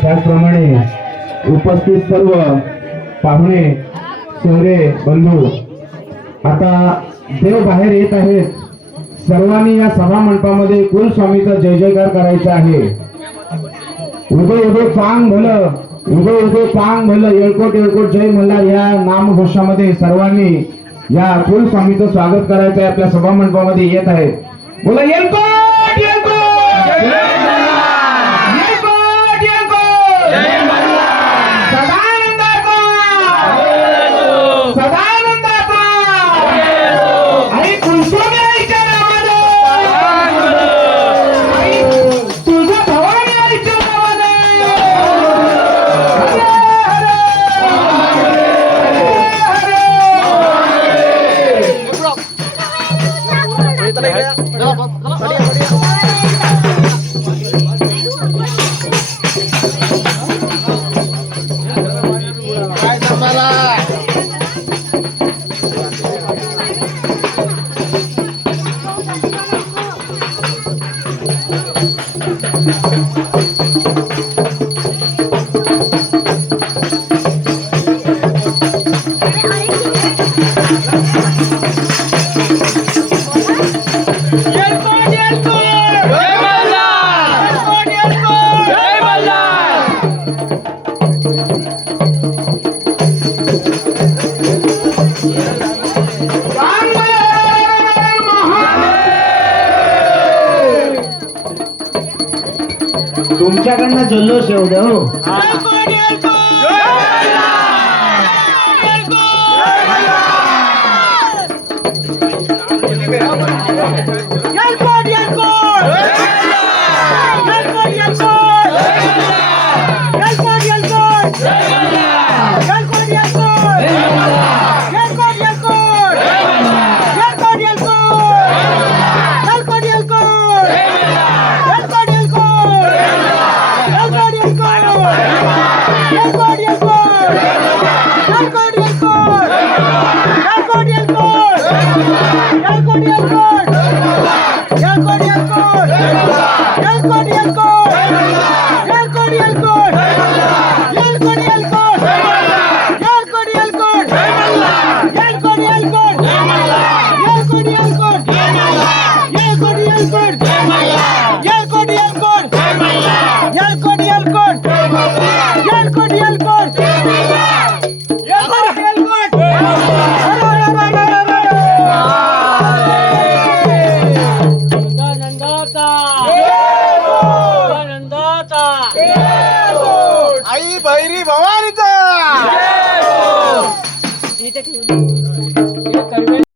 त्याचप्रमाणे उपस्थित सर्व पाहुणे सोहरे बंधू आता देव बाहेर येत आहेत. सर्वांनी या सभा मंडपामध्ये कुलस्वामीचा जय जयकार करायचा आहे. उदो उदो चांग भलं, उदो उदो चांग भलं, येळकोट येळकोट जय मल्हार या नामघोषामध्ये सर्वांनी या कुलस्वामीचं स्वागत करायचं आहे. आपल्या सभा मंडपामध्ये येत आहेत. बोला येळकोट येळकोट तुमच्याकडनं जल्लोष येऊ द्या हो. Yeah.